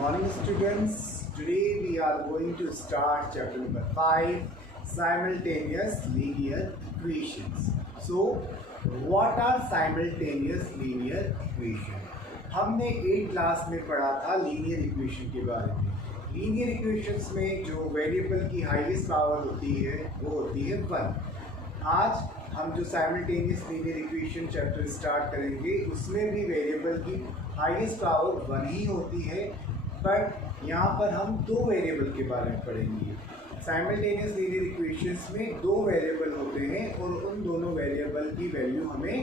morning, students. Today we are going to start chapter number 5, simultaneous linear equations. So, what are simultaneous linear equation? हमने 8th class में पढ़ा था linear equation के बारे में. Linear equations में जो वेरिएबल की हाईएस्ट पावर होती है वो होती है 1. आज हम जो simultaneous linear equation chapter start करेंगे उसमें भी वेरिएबल की हाईएस्ट पावर 1 ही होती है, बट यहाँ पर हम दो वेरिएबल के बारे में पढ़ेंगे. साइमल्टेनियस लीनियर इक्वेशंस में दो वेरिएबल होते हैं और उन दोनों वेरिएबल की वैल्यू हमें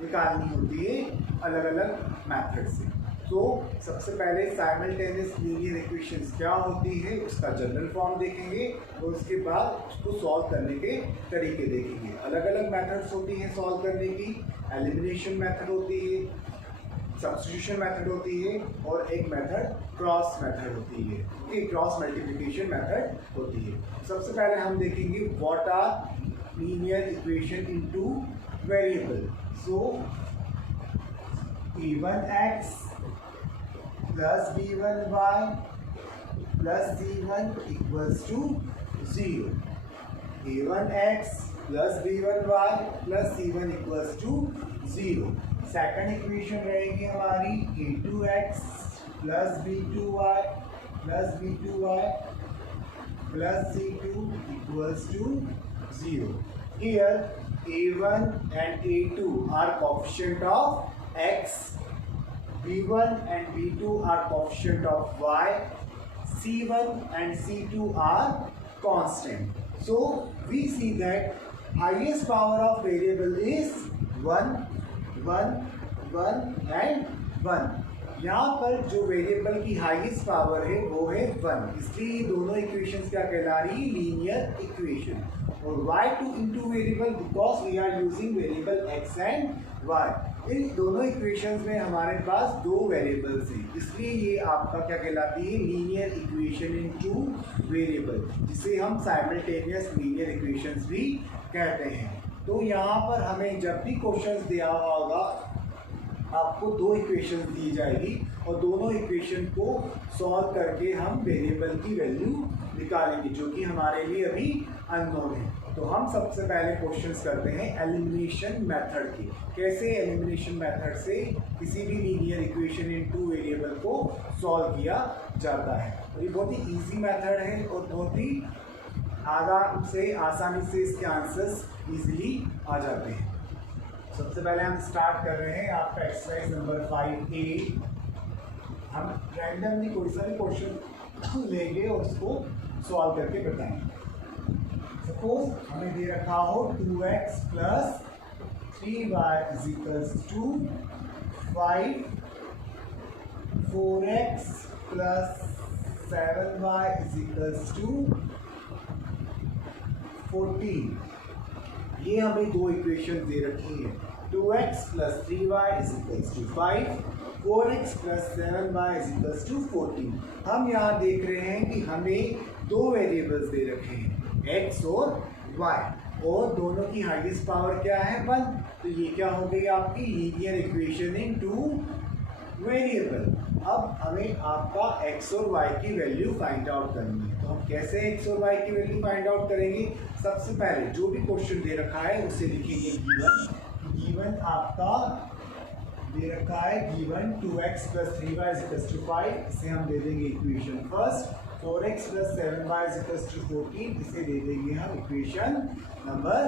निकालनी होती है अलग अलग मेथड से. तो सबसे पहले साइमल्टेनियस लीनियर इक्वेशंस क्या होती है उसका जनरल फॉर्म देखेंगे और उसके बाद उसको सॉल्व करने के तरीके देखेंगे. अलग अलग मेथड्स होती हैं सॉल्व करने की. एलिमिनेशन मेथड होती है, सब्स्टिट्यूशन मेथड होती है और एक मेथड क्रॉस मेथड होती है. ओके, क्रॉस मल्टीप्लिकेशन मेथड होती है. सबसे पहले हम देखेंगे what are linear equation in two variable. So a1x plus b1y plus c1 equals to 0. a1x plus b1y plus c1 equals to 0. Second equation रहेगी हमारी a2x plus b2y plus b2y plus c2 equals to 0. Here a1 and a2 are coefficient of x, b1 and b2 are coefficient of y, c1 and c2 are constant. So we see that highest power of variable is 1, 1, 1 and 1. यहाँ पर जो variable की highest power है वो है 1, इसलिए ये दोनों इक्वेशंस क्या कहला रही है? Linear equation. और y2 in two variable because we are using variable x and y. इन दोनों इक्वेशंस में हमारे पास दो वेरिएबल्स हैं, इसलिए ये आपका क्या कहलाती है? लीनियर इक्वेशन इनटू वेरिएबल, जिसे हम साइमल्टेनियस लीनियर इक्वेशंस भी कहते हैं. तो यहाँ पर हमें जब भी क्वेश्चंस दिया हुआ होगा आपको दो इक्वेशंस दी जाएगी और दोनों इक्वेशन को सॉल्व करके हम वेरिएबल की वैल्यू निकालेंगे जो कि हमारे लिए अभी अननोन है. तो हम सबसे पहले क्वेश्चंस करते हैं एलिमिनेशन मेथड की. कैसे एलिमिनेशन मेथड से किसी भी लीनियर इक्वेशन इनटू वेरिएबल को सॉल्व किया जाता है. और ये बहुत ही ईजी मेथड है और बहुत ही आसानी से इसके आंसर्स ईजिली आ जाते हैं. सबसे पहले हम स्टार्ट कर रहे हैं आपका एक्सरसाइज नंबर 5A. हम रैंडमली कोई सा भी क्वेश्चन लेंगे और उसको सॉल्व करके बताएंगे. सपोज हमें दे रखा हो 2x plus 3y is equals to 5, 4x plus 7y is equals to 14. ये हमें दो इक्वेशन दे रखी है. 2x plus 3y is equals to 5, 4x plus 7y is equals to 14. हम यहाँ देख रहे हैं कि हमें दो वेरिएबल्स दे रखे हैं x और y और दोनों की हाईएस्ट पावर क्या है? 1. तो ये क्या हो गई आपकी लीनियर इक्वेशन इनटू वेरिएबल. अब हमें आपका x और y की वैल्यू फाइंड आउट करनी है. तो हम कैसे x और y की वैल्यू फाइंड आउट करेंगे? सबसे पहले जो भी क्वेश्चन दे रखा है उसे लिखेंगे गिवन आपका दे रखा है given 2x plus 3y is equals to 5. इसे हम दे देंगे equation first. 4x plus 7y is equals to 14. इसे दे देंगे हम इक्वेशन नंबर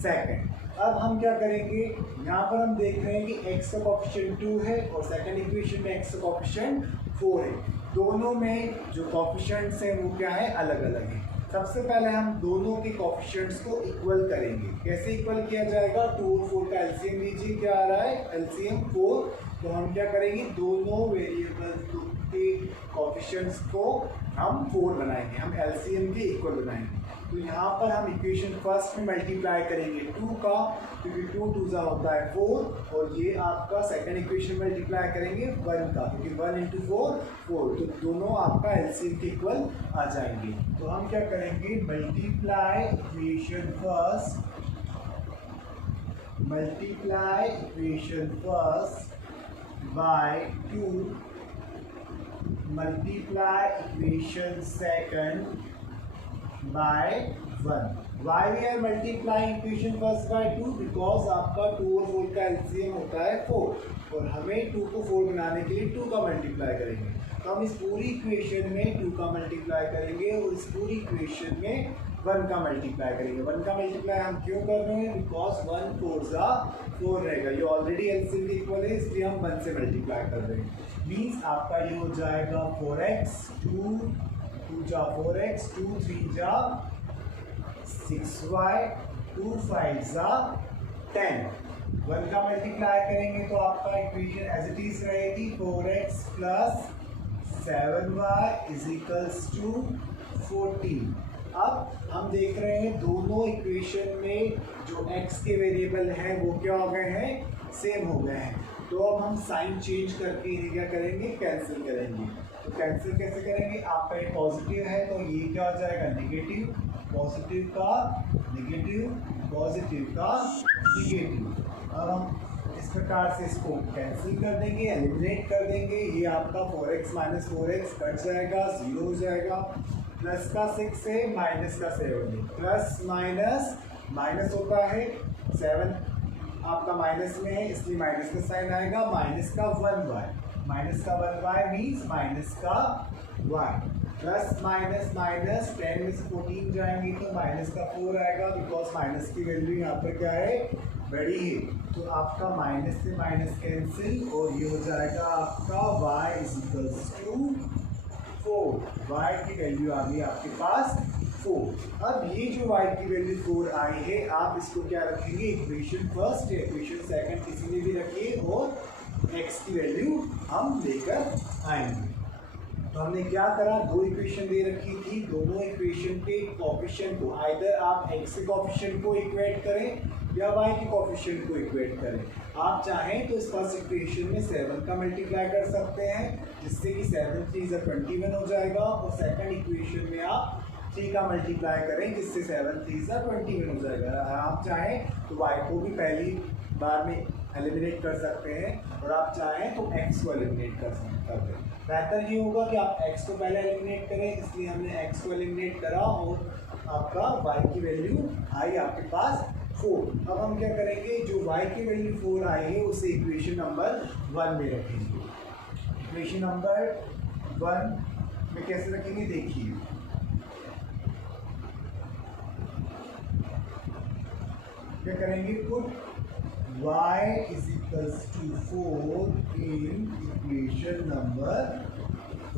सेकंड. अब हम क्या करेंगे? यहाँ पर हम देख रहे हैं कि x का कोएफिशिएंट 2 है और सेकंड इक्वेशन में x का कोएफिशिएंट 4 है. दोनों में जो कोएफिशिएंट्स हैं वो क्या है? अलग अलग है. सबसे पहले हम दोनों के कोएफिशिएंट्स को इक्वल करेंगे. कैसे इक्वल किया जाएगा? 2 और 4 का एलसीएम लीजिए. क्या आ रहा है? एलसीएम 4. तो हम क्या करेंगे? दोनों वेरिएबल्स के कोएफिशिएंट्स को हम 4 बनाएंगे. हम एलसीएम के इक्वल बनाएंगे. तो यहाँ पर हम इक्वेशन फर्स्ट में मल्टीप्लाई करेंगे 2 का, क्योंकि 2 2 होता है 4. और ये आपका सेकंड इक्वेशन मल्टीप्लाई करेंगे 1 का, क्योंकि 1 इंटू 4 4. तो दोनों आपका एलसीएम के इक्वल आ जाएंगे. तो हम क्या करेंगे? Multiply equation first by 2 multiply equation second by 1. Why we are multiplying equation first by 2? Because आपका 2 और 4 का LCM होता है 4 और हमें 2 को 4 बनाने के लिए 2 का मल्टीप्लाई करेंगे। तो हम इस पूरी इक्वेशन में 2 का मल्टीप्लाई करेंगे और इस पूरी इक्वेशन में 1 का मल्टीप्लाई करेंगे। 1 का मल्टीप्लाई हम क्यों कर रहे हैं? बिकॉज 1 4 4 रहेगा, ये ऑलरेडी एलसीएम के इक्वल है, इसलिए हम 1 से मल्टीप्लाई कर रहे हैं। मीन्स आपका ये हो जाएगा 4x, 2 जा 4x, 2 3 जा 6y, 2 5 जा 10। 1 का मल्टीप्लाई करेंगे तो आपका इक्वेशन एज इट इज रहेगी 4x plus 7y is equals to 14। अब हम देख रहे हैं दोनों इक्वेशन में जो x के वेरिएबल हैं वो क्या हो गए हैं? सेम हो गए हैं। तो अब हम साइन चेंज करके इन्हें क्या करेंगे? कैंसिल करेंगे। तो कैंसिल कैसे करेंगे? आपका ये पॉजिटिव है तो ये क्या हो जाएगा? नेगेटिव, पॉजिटिव का नेगेटिव, पॉजिटिव का नेगेटिव। अब हम इस प्रकार से इसको कैंसिल कर देंगे, एलिमिनेट कर देंगे। ये आपका 4x माइनस 4x कट जाएगा, 0 हो जाएगा। प्लस का 6 से माइनस का 7, प्लस माइनस माइनस होता है, 7 आपका माइनस में है इसलिए माइनस का साइन आएगा। माइनस का 1y, माइनस का 1y मीन्स माइनस का y। प्लस माइनस माइनस 10 में से 14 जाएंगे तो माइनस का 4 आएगा, बिकॉज माइनस की वैल्यू यहाँ पर क्या है? बड़ी है। तो आपका माइनस से माइनस कैंसिल और ये हो जाएगा आपका y is equals to 4। y की वैल्यू आ गई आपके पास 4। अब ये जो y की वैल्यू 4 आई है, आप इसको क्या रखेंगे? इक्वेशन फर्स्ट या इक्वेशन सेकंड किसी में भी रखिए और x की वैल्यू हम लेकर आएंगे। तो हमने क्या करा? 2 इक्वेशन दे रखी थी, दोनों इक्वेशन के कोएफिशिएंट को आइदर आप x के कोएफिशिएंट को इक्वेट करें या y के कोएफिशिएंट को इक्वेट करें। आप चाहें तो इस फर्स्ट इक्वेशन में 7 का मल्टीप्लाई कर सकते हैं जिससे कि 7 3 21 हो जाएगा और सेकंड इक्वेशन में आप 3 का मल्टीप्लाई करें जिससे 7 3 21 हो जाएगा। आप चाहें तो y को भी पहली बार में एलिमिनेट कर सकते हैं और आप चाहें तो x को एलिमिनेट कर सकते हैं। बेहतर ये होगा कि आप x को पहले एलिमिनेट करें, इसलिए हमने x को एलिमिनेट करा और आपका y की वैल्यू आई आपके पास 4। अब हम क्या करेंगे? जो y की वैल्यू 4 आई है उसे इक्वेशन नंबर 1 में रखेंगे। इक्वेशन नंबर 1 में कैसे रखेंगे? देखिए, क्या करेंगे? Put y is equals to 4 in equation number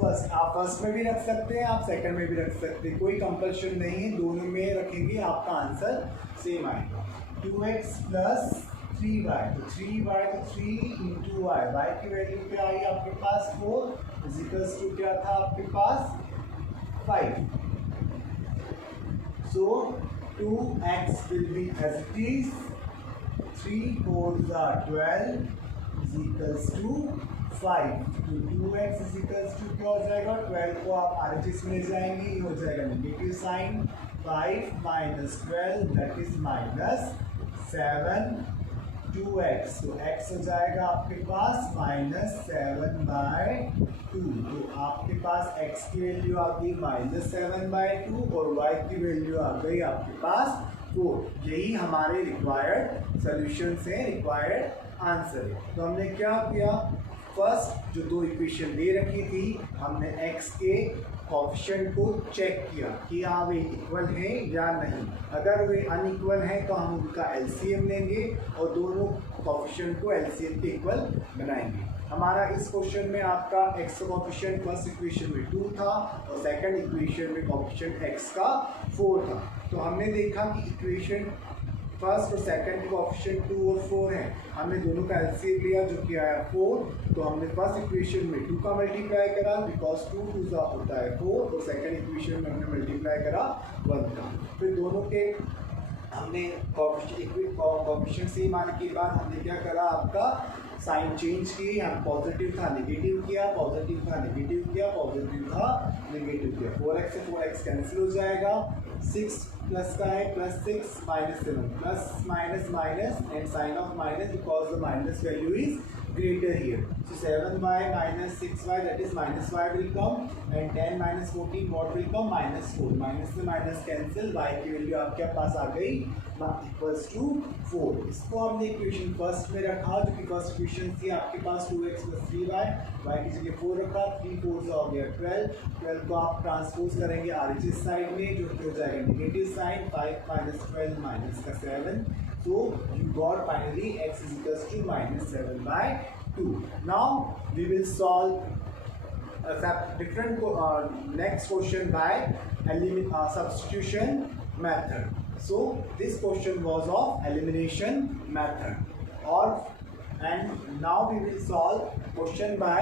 first. आप फर्स्ट में भी रख सकते हैं, आप सेकंड में भी रख सकते हैं, कोई कंपल्शन नहीं है, दोनों में रखेंगे आपका आंसर सेम आएगा। 2x प्लस 3y, तो 3y तो 3 इंटू y, y की वैल्यू क्या आई आपके पास? 4 इज इक्वल्स टू क्या था आपके पास? 5। So 2x will be as it is, 3 4 are 12 is equals to 5। तो 2x is equals to क्या हो जाएगा? 12 को आप RHS में ले जाएंगे, ये हो जाएगा negative sign. 5 minus 12 that is minus 7 2x, तो x हो जाएगा आपके पास माइनस 7/2। तो आपके पास x की वैल्यू आ गई माइनस 7/2 और y की वैल्यू आ गई आपके पास 4। यही हमारे रिक्वायर्ड सॉल्यूशंस हैं, रिक्वायर्ड आंसर है। तो हमने क्या किया? फर्स्ट जो 2 इक्वेशन दे रखी थी हमने x के कोएफिशिएंट को चेक किया कि हाँ वे इक्वल हैं या नहीं। अगर वे अनइक्वल हैं तो हम उनका एलसीएम लेंगे और दोनों कोएफिशिएंट को एलसीएम के इक्वल बनाएंगे। हमारा इस क्वेश्चन में आपका x का कोएफिशिएंट फर्स्ट इक्वेशन में 2 था और सेकंड इक्वेशन में कोएफिशिएंट x का 4 था। तो हमने देखा कि इक्वेशन फर्स्ट और सेकंड कोएफिशिएंट 2 और 4 हैं, हमने दोनों का एलसीएम लिया जो कि आया 4। तो हमने फर्स्ट इक्वेशन में 2 का मल्टीप्लाई करा बिकॉज 2 2 होता है 4 और सेकंड इक्वेशन में हमने मल्टीप्लाई करा 1 का। फिर दोनों के हमने कोएफिशिएंट सेम आने के बाद हमने क्या करा? आपका साइन चेंज की, हम पॉजिटिव था नेगेटिव किया, पॉजिटिव था नेगेटिव किया, पॉजिटिव था नेगेटिव किया। 4x से 4x कैंसिल हो जाएगा, 6 प्लस का है +6 -7 plus minus minus and sign of minus because the minus value is greater here. So 7y minus 6y, that is minus y will come, and 10 minus 14 what will come? -4. Minus से minus cancel, y की value आपके पास आ गई equals to 4. इसको हमने equation first में रखा, जो कि फर्स्ट इक्वेशन थी आपके पास 2x + 3y, y की जगह 4 रखा, 3 4 से हो गया 12 को आप ट्रांसपोज करेंगे RHS साइड में, जो कि हो जाएगा नेगेटिव साइन, 5 - 12 माइनस का 7. So you got finally x is equals to -7/2. Now we will solve a different next question by substitution method. So this question was of elimination method, and now we will solve question by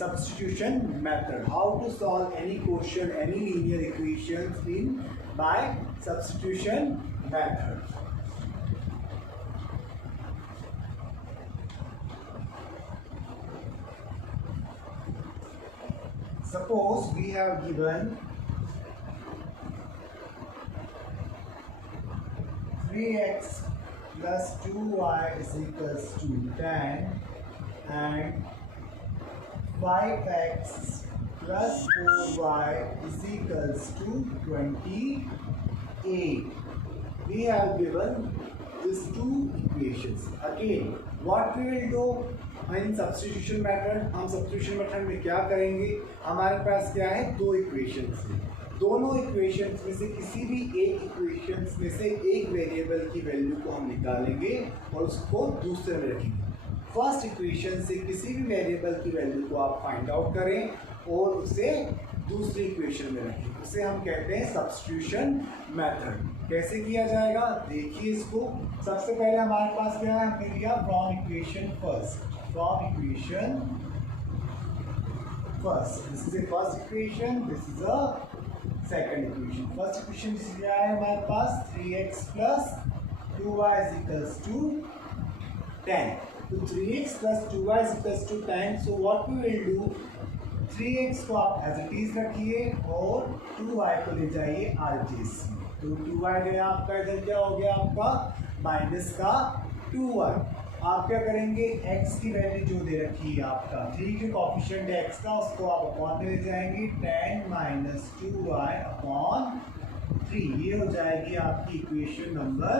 substitution method. How to solve any question, any linear equations by substitution method. Suppose we have given 3x plus 2y is equals to 10 and 5x plus 4y is equals to 28. We have given these two equations. Again, what we will do? In substitution method, हम substitution method में क्या करेंगे? हमारे पास क्या है? दो equations हैं. दोनों इक्वेशंस में से किसी भी एक इक्वेशंस में से एक वेरिएबल की वैल्यू को हम निकालेंगे और उसको दूसरे में रखेंगे. फर्स्ट इक्वेशन से किसी भी वेरिएबल की वैल्यू को आप फाइंड आउट करें और उसे दूसरी इक्वेशन में रखें. उसे हम कहते हैं सब्स्टिट्यूशन मेथड. कैसे किया जाएगा देखिए इसको. सबसे पहले हमारे पास क्या है? हमने लिया from equation first. This is a first equation, this is a second equation. First equation क्या है हमारे पास? 3x plus 2y is equals to 10. तो 3x plus 2y is equals to 10. So what we will do? 3x को आप as it is रखिए और 2y को ले जाइए RHS में. तो 2y गया आपका, इधर क्या हो गया आपका? माइनस का 2y. आप क्या करेंगे? x की वैल्यू जो दे रखी है आपका 3 जो कोफिशिएंट है x का, उसको आप अपॉन में ले जाएंगे. 10 - 2y/3. ये हो जाएगी आपकी इक्वेशन नंबर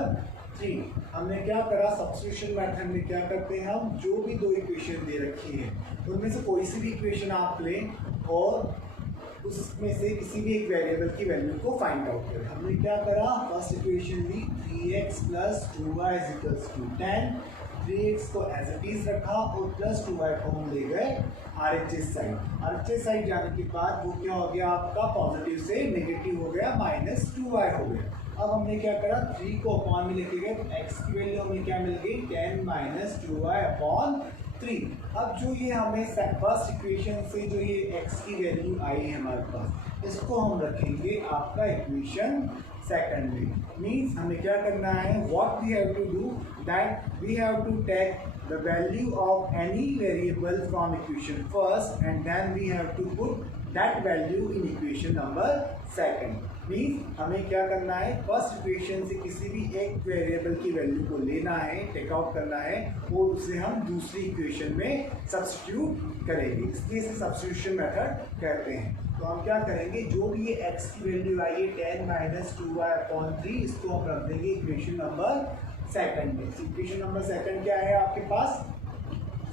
3. हमने क्या करा? सब्स्टिट्यूशन मेथड में क्या करते हैं हम? जो भी दो इक्वेशन दे रखी है उनमें से कोई सी भी इक्वेशन आप लें और उसमें से किसी भी एक वेरिएबल की वैल्यू को फाइंड आउट करें. हमने क्या करा? फर्स्ट इक्वेशन ली 3x + 2y = 10. 3x को एज इट इज रखा और प्लस 2y को हम ले गए RHS साइड. RHS साइड जाने के बाद वो क्या हो गया आपका? पॉजिटिव से नेगेटिव हो गया, -2y हो गया. अब हमने क्या करा? 3 को अपॉन में लेके गए. x की वैल्यू हमें क्या मिल गई? 10 - 2y/3. अब जो ये हमें फर्स्ट इक्वेशन से जो ये x की वैल्यू आई है हमारे पास, इसको हम रखेंगे आपका इक्वेशन सेकंड में. मीन्स हमें क्या करना है? What we have to do that we have to take the value of any variable from equation first and then we have to put that value in equation number second. Means हमें क्या करना है? First equation से किसी भी एक variable की value को लेना है, टेक आउट करना है और उसे हम दूसरी इक्वेशन में सब्स्टिट्यूट करेंगे. इसलिए इसे सब्स्टिट्यूशन मेथड कहते हैं. तो हम क्या करेंगे? जो भी ये x की वैल्यू आई है 10 - 2y/3, इसको हम रख देंगे इक्वेशन नंबर सेकंड में. इक्वेशन नंबर सेकंड क्या है आपके पास?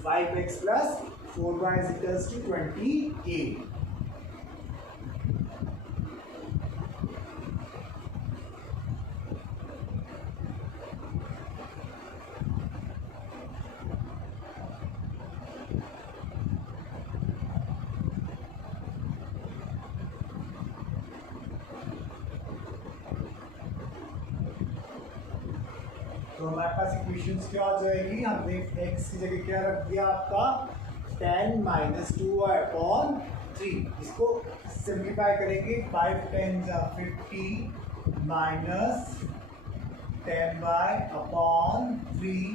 5x plus 4y is equals to 28. तो हमारे पास इक्वेशंस क्या हो जाएगी? हमने x की जगह क्या रख दिया आपका? 10 - 2y/3. इसको सिंप्लीफाई करेंगे. 5 × 10 = 50 -10y/3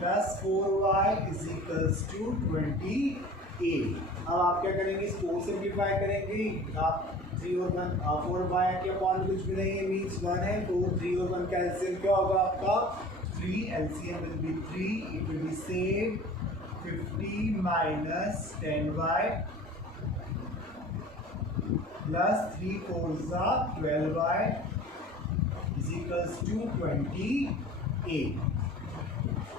+ 4y = 28. अब आप क्या करेंगे, इसको सिंप्लीफाई करेंगे, आप 3 और 1 4 बाय के अपॉन कुछ भी नहीं है, मीन्स 1 है, तो 3 और 1 का एलसीएम क्या होगा आपका 3, LCM will be 3, it will be same 50 minus 10y plus 3 4s are 12y is equals to 28.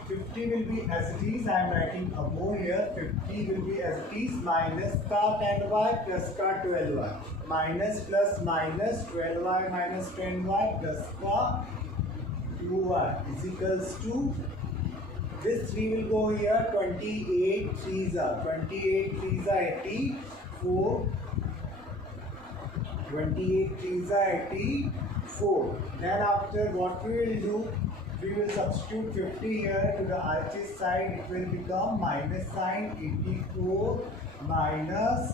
50 will be as it is, I am writing above here, 50 will be as it is, minus का 10y plus का 12y, minus plus minus 12y minus 10y plus का 2y is equals to, this 3 will go here, 28 3s are 84, 28 3s are 84. Then after what we will do, we will substitute 50 here to the RHS side, it will become minus sign 84 minus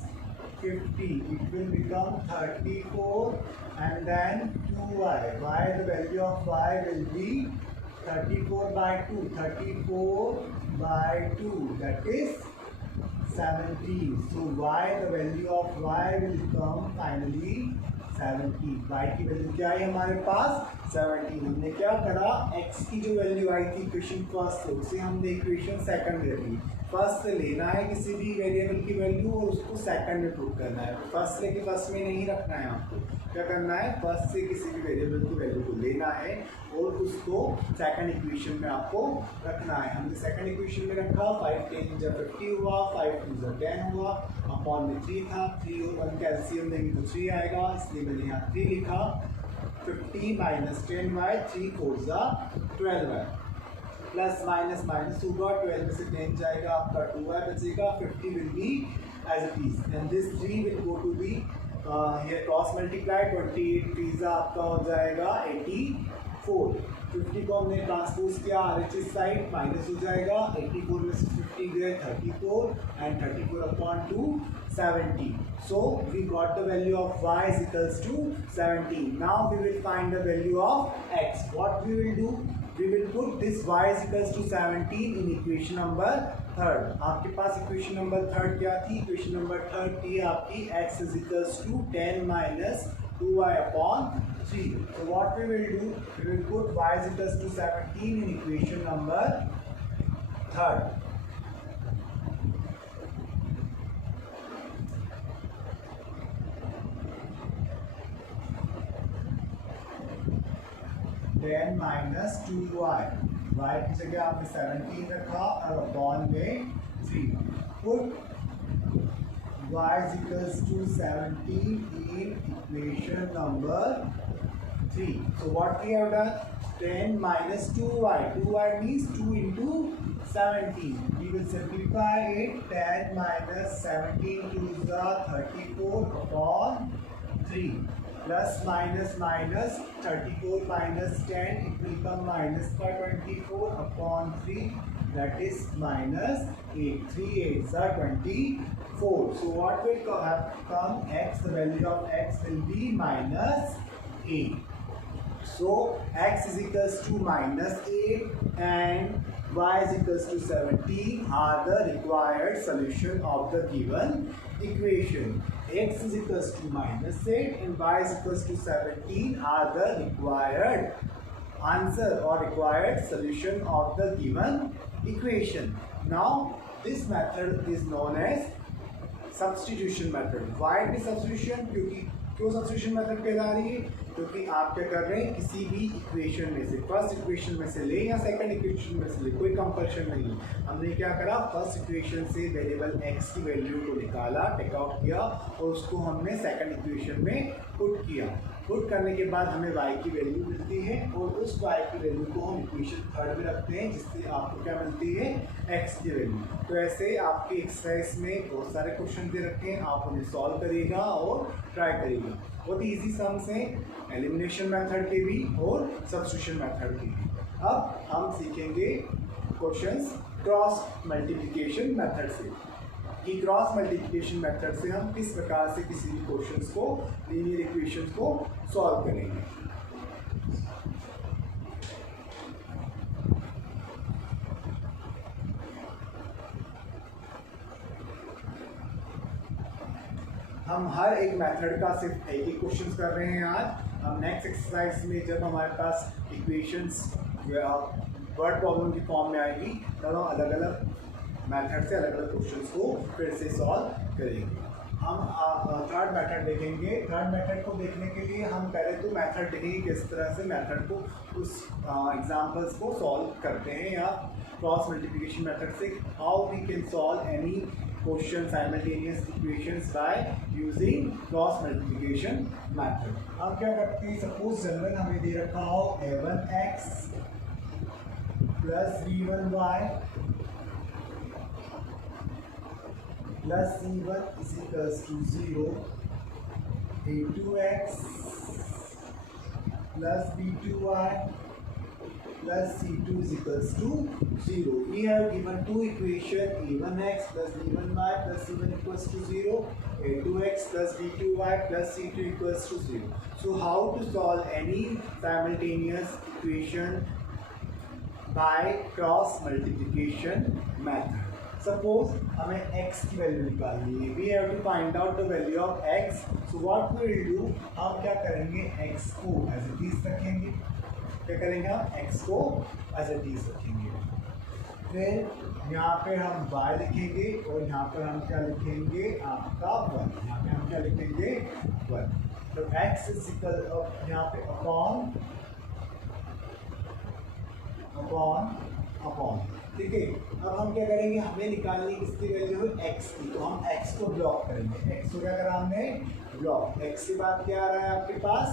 50, it will become 34 and then 2y, the value of y will be 34 by 2, 34 by 2, that is 17. So y, the value of y will come finally 17. y की value क्या है हमारे पास 17. हमने क्या करा, x की जो value आई थी इक्वेशन फर्स्ट से, उसे हमने इक्वेशन सेकंड ले ली. फर्स्ट से लेना है किसी भी वेरिएबल की वैल्यू और उसको सेकंड में पुट करना है. फर्स्ट लेके फर्स्ट में नहीं रखना है, आपको क्या करना है, फर्स्ट से किसी भी वेरिएबल की वैल्यू को लेना है और उसको सेकंड इक्वेशन में आपको रखना है. हमने सेकंड इक्वेशन में रखा, 5 10 जब 50 हुआ, 5 2 जब 10 हुआ, अपॉन में 3 था, 3 और 1 का एलसीएम देंगे तो 3 आएगा, इसलिए मैंने यहाँ 3 लिखा. 50 minus 10y, 3 4 12y, plus minus minus होगा, 12 में से 10 जाएगा, आपका 2y बचेगा, 50 will be as it is and this 3 will go to be here cross multiply, 28 3 आपका हो जाएगा 84. 50 को हमने ट्रांसपोज किया RHS साइड, माइनस हो जाएगा, 84 में से 50 गए 34 and 34 upon 2 70. So we got the value of y is equals to 17. Now we will find the value of x. What we will do? We will put this y is equals to 17 in equation number 3rd. आपके पास equation number 3rd क्या थी? Equation number 3rd थी आपकी x is equals to 10 minus 2y upon 3. So what we will do? We will put y is equals to 17 in equation number 3rd. Then minus 2y, y की जगह आपने 17 रखा और upon में 3. Put y is equals to 17 in equation number 3. So what we have done? 10 minus 2y. 2y means 2 into 17. We will simplify it. 10 minus 17 to the 34 upon 3. Plus minus minus 34 minus 10, it will come minus by 24 upon 3, that is minus 8. 3 8s are 24. So what will come x, the value of x will be minus 8. So x is equals to minus 8 and y is equals to 17 are the required solution of the given equation. X is equals to minus 8 and y is equals to 17 are the required answer or required solution of the given equation. Now this method is known as substitution method. Why it is substitution? क्यों substitution method कहला रही है? क्योंकि आप क्या कर रहे हैं, किसी भी इक्वेशन में से, फर्स्ट इक्वेशन में से ले या सेकंड इक्वेशन में से ले, कोई कंपल्शन नहीं है. हमने क्या करा, फर्स्ट इक्वेशन से वेरिएबल x की वैल्यू को निकाला, टेक आउट किया और उसको हमने सेकंड इक्वेशन में पुट किया. पुट करने के बाद हमें y की वैल्यू मिलती है और उस y की वैल्यू को हम इक्वेशन 3rd में रखते हैं, जिससे आपको क्या मिलती है, x की वैल्यू. तो ऐसे आपके एक्सरसाइज में बहुत सारे क्वेश्चन दे रखे हैं, आप उन्हें सॉल्व करिएगा और ट्राई करिएगा. बहुत ईजी सम्स हैं, एलिमिनेशन मेथड के भी और सब्स्टिट्यूशन मेथड के भी. अब हम सीखेंगे क्वेश्चंस क्रॉस मल्टीप्लिकेशन मेथड से, कि क्रॉस मल्टीप्लिकेशन मेथड से हम किस प्रकार से किसी भी क्वेश्चंस को, लीनियर इक्वेशंस को सॉल्व करेंगे. हम हर एक मेथड का सिर्फ एक ही क्वेश्चन कर रहे हैं आज। हम नेक्स्ट एक्सरसाइज में जब हमारे पास इक्वेशंस वर्ड प्रॉब्लम की फॉर्म में आएगी तब हम अलग अलग मेथड से अलग अलग क्वेश्चंस को फिर से सॉल्व करेंगे। हम थर्ड मेथड देखेंगे। थर्ड मेथड को देखने के लिए हम पहले तो मेथड देखेंगे किस तरह से मेथड को उस एग्जांपल्स को सॉल्व करते हैं, या क्रॉस मल्टीप्लिकेशन मेथड से how we can solve any question simultaneous equations by using cross multiplication method. हम क्या करते हैं, सपोज जनरल हमें दे रखा हो a1x plus b1y plus c1 is equals to 0, a2x plus b2y plus c2 is equals to 0. We have given two equations, a1x plus b1y plus c1 equals to 0, a2x plus b2y plus c2 equals to 0. So how to solve any simultaneous equation by cross multiplication method? Suppose हमें x की value निकालनी है, we have to find out the value of x. So what we will do, हम क्या करेंगे, x को as it is रखेंगे। क्या करेंगे, हम x को as it is रखेंगे। फिर यहाँ पे हम y लिखेंगे और यहाँ पर हम क्या लिखेंगे, आपका 1। यहाँ पे हम क्या लिखेंगे, 1। तो x इज इक्वल, यहाँ पे अपॉन, ठीक है। अब हम क्या करेंगे, हमें निकालनी किसकी वैल्यू है, x की, तो हम x को ब्लॉक करेंगे। x को क्या करा हमने, ब्लॉक। x के बाद क्या आ रहा है आपके पास,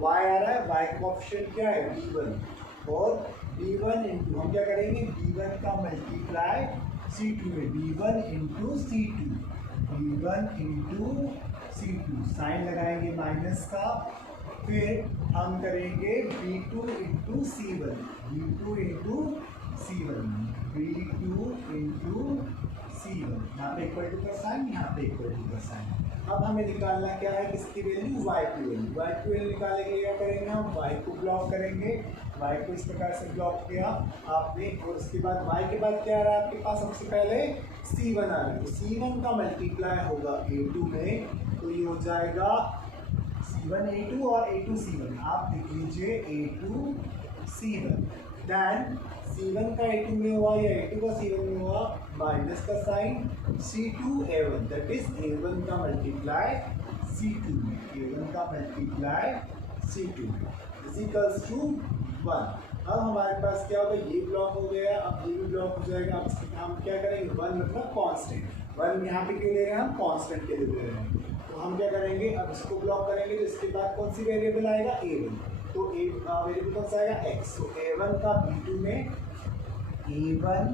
y आ रहा है, y का ऑप्शन क्या है, b1, और b1 इंटू हम क्या करेंगे, b1 का मल्टीप्लाई c2 में, b1 into c2, b1 into c2, sign लगाएंगे माइनस का। फिर हम करेंगे b2 into c1, b2 into c1, b2 into c1, यहाँ पे इक्वल टू का साइन, यहाँ पे इक्वल टू का साइन। अब हमें निकालना क्या है, किसकी वैल्यू, y की वैल्यू। y की वैल्यू निकालने के लिए क्या करेंगे, हम y को ब्लॉक करेंगे। y को इस प्रकार से ब्लॉक किया आपने, और उसके बाद y के बाद क्या आ रहा है आपके पास, सबसे पहले c1 आ रहा है, तो c1 का मल्टीप्लाई होगा a2 में, तो ये हो जाएगा c1 a2 और a2 c1। आप लिख लीजिए a2 c1, देन c1 का a2 में हुआ या a2 का c1 में हुआ, माइनस का sign, c2 a1, that is a1 का मल्टीप्लाई c2 में, a1 का मल्टीप्लाई c2 में इज इक्वल्स टू 1। अब हमारे पास क्या होगा, ये ब्लॉक हो गया, अब ये भी ब्लॉक हो जाएगा। अब हम क्या करेंगे, 1 मतलब कांस्टेंट, 1 यहाँ पे क्यों ले रहे हैं, हम कांस्टेंट के लिए ले रहे हैं, तो हम क्या करेंगे, अब इसको ब्लॉक करेंगे, तो इसके बाद कौन सी वेरिएबल आएगा, a1, तो वेरिएबल कौन सा आएगा, x, तो a1 का b2 में, a1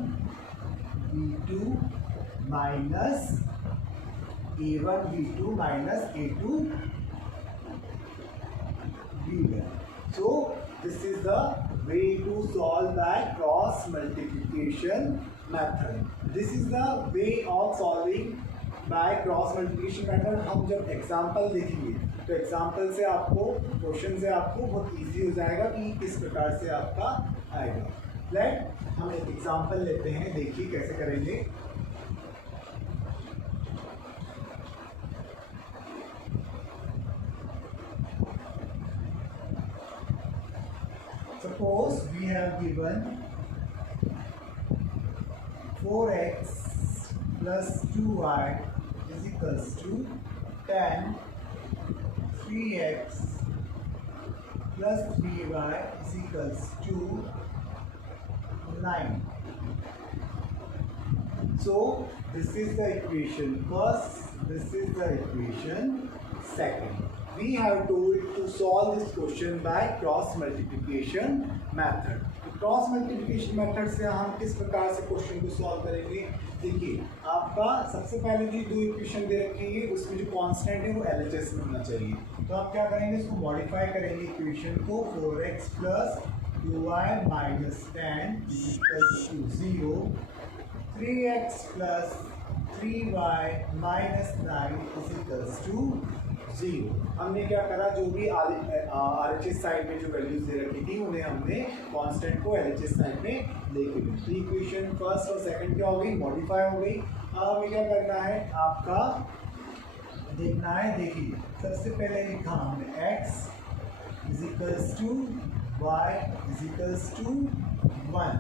b2 minus a1 b2 minus a2 b1। So this is the way to solve by cross multiplication method. This is the way of solving by cross multiplication method। हम जब example देखेंगे तो example से आपको, question से आपको बहुत easy हो जाएगा कि किस प्रकार से आपका आएगा। हम एक एग्जाम्पल लेते हैं, देखिए कैसे करेंगे। Suppose we have given 4x plus 2y is equals to 10, 3x plus 3y is equals to 9. So this is the equation first, this is the equation second. We have told to solve this question by cross multiplication method. Cross multiplication method से हम किस प्रकार से question को solve करेंगे, देखिए आपका सबसे पहले भी दो इक्वेशन दे रखी है, उसमें जो कांस्टेंट है वो LHS में होना चाहिए। तो आप क्या करेंगे, इसको मॉडिफाई करेंगे इक्वेशन को, 4x plus 2y minus 10 equals to 0, 3x plus 3y minus 9 equals to 0। हमने क्या करा, जो भी RHS साइड में जो वैल्यूज दे रखी थी उन्हें हमने कांस्टेंट को LHS साइड में लेके गए। इक्वेशन फर्स्ट और सेकंड क्या हो गई, मॉडिफाई हो गई। अब हमें क्या करना है, आपका देखना है। देखिए सबसे पहले लिखा हमने x is equals to Y is equals to 1।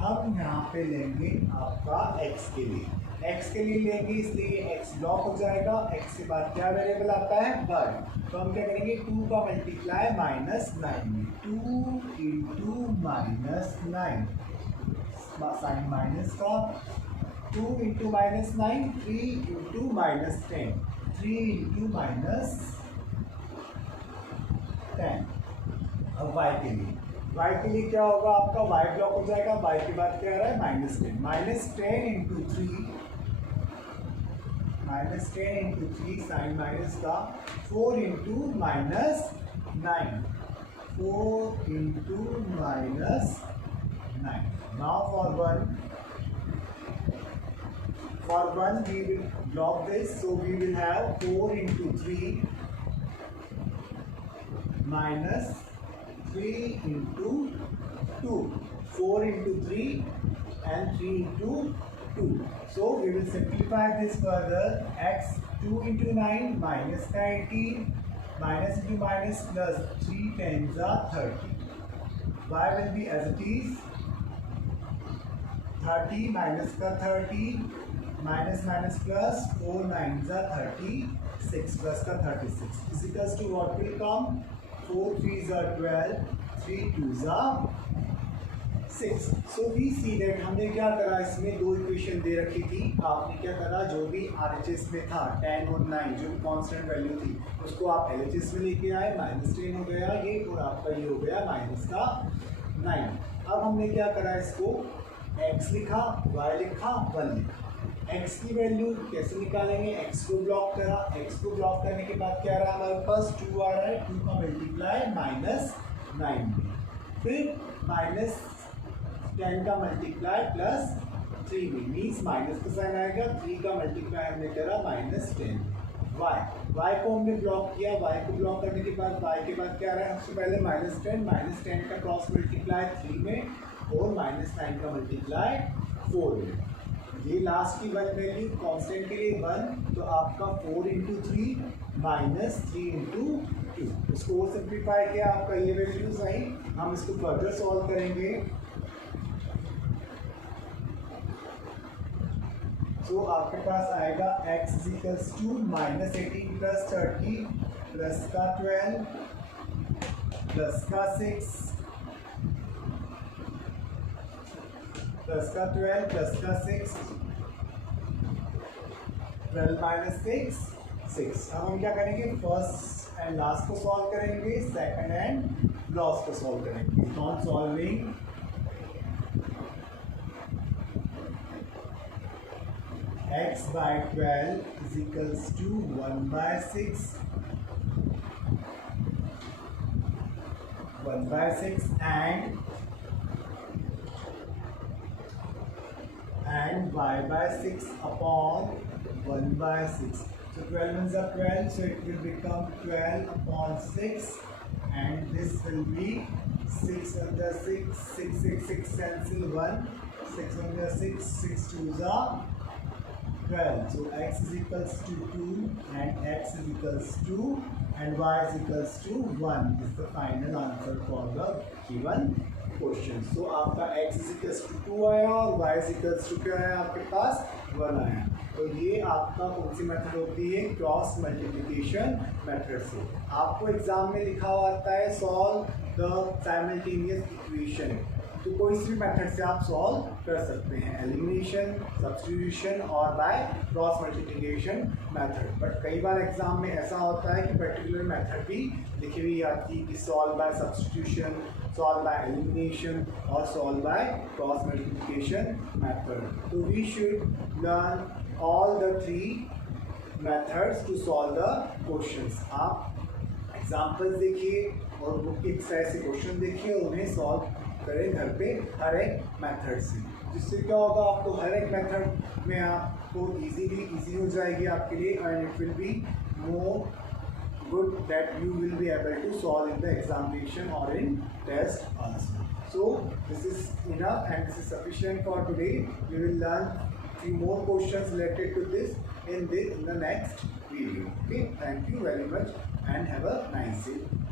हम यहाँ पे लेंगे आपका x के लिए, x के लिए लेंगे इसलिए x ब्लॉक हो जाएगा। x के बाद क्या वेरिएबल आता है y, तो हम क्या करेंगे 2 का मल्टीप्लाई -9 में, 2 इंटू -9 साइन माइनस का, 2 इंटू -9 3 इंटू -10, 3 इंटू -10। अब y के लिए क्या होगा आपका y ब्लॉक हो जाएगा। y के बाद क्या आ रहा है -10 इंटू 3 साइन माइनस का, 4 into -9, 4 into -9। Now for 1 we will block this, so we will have 4 into 3 minus 3 into 2, 4 into 3 and 3 into 2. So we will simplify this further. X 2 into 9 minus 19, minus into minus plus 3 times are 30. Y will be as it is, 30 minus का 30 minus minus plus 4 9s are 36 plus का 36 is equals to what will come, 4 3s are 12, 3 2s are 6. So we see that हमने क्या करा, इसमें दो equation दे रखी थी। आपने क्या करा, जो भी RHS में था 10 और 9 जो कांस्टेंट वैल्यू थी उसको आप LHS में लेके आए, -10 हो गया ये, और आपका ये हो गया -9। अब हमने क्या करा, इसको x लिखा, y लिखा, 1 लिखा। x की वैल्यू कैसे निकालेंगे, x को ब्लॉक करा, x को ब्लॉक करने के बाद क्या रहा हमारे पास, 2 आ रहा है, 2 का मल्टीप्लाई -9 में, फिर -10 का मल्टीप्लाई +3 में, मीन्स माइनस का साइन आएगा, 3 का मल्टीप्लाई हमने करा -10। y को हमने ब्लॉक किया, y को ब्लॉक करने के बाद y के बाद क्या आ रहा है, सबसे पहले -10 का क्रॉस मल्टीप्लाई 3 में और -9 का मल्टीप्लाई 4 में। ये लास्ट की 1 वैल्यू कांस्टेंट के लिए 1, तो आपका 4 इंटू 3 माइनस 3 इंटू 2, इसको और सिंप्लीफाई किया, आपका ये वैल्यूज आई। हम इसको फर्दर सॉल्व करेंगे। तो आपके पास आएगा x equals to -18 plus 30 plus का 12 प्लस का 6 प्लस का 12 प्लस का 6, 12 माइनस 6। अब हम क्या करेंगे, फर्स्ट एंड लास्ट को सॉल्व करेंगे, सेकंड एंड लास्ट को सॉल्व करेंगे। Non solving x by 12 is equals to 1 by 6, 1 by 6 and y by 6 upon 1 by 6. So 12 ones are 12, so it will become 12 upon 6, and this will be 6 under 6, 6 6 6 cancel 1, 6 under 6, 6 2s are 12. So x is equals to 2 and x is equals to and y is equals to 1 is the final answer for the given question. So आपका x is equals to 2 आया और y is equals to क्या आया आपके पास, 1 आया। तो ये आपका कौन सी मेथड होती है, क्रॉस मल्टीप्लिकेशन मेथड से। आपको एग्जाम में लिखा हुआ आता है सॉल्व द साइमल्टेनियस इक्वेशन, तो कोई सी मेथड से आप सॉल्व कर सकते हैं, एलिमिनेशन, सब्स्टिट्यूशन और bye cross multiplication method. But कई बार एग्जाम में ऐसा होता है कि पर्टिकुलर मेथड भी लिखी हुई आती है कि solve by substitution, solve by elimination और solve by cross multiplication method. तो we should learn all the 3 methods to solve the questions. आप एग्जाम्पल्स देखिए और बुक की एक्सरसाइज से क्वेश्चन देखिए और उन्हें सॉल्व करें घर पे हर एक मेथड से, जिससे क्या होगा, आपको हर एक मेथड में आपको इजी हो जाएगी आपके लिए, and it will be more good that you will be able to solve in the examination or in test also. So this is enough and this is sufficient for today. We will learn few more questions related to this in the next video. Okay, thank you very much and have a nice day.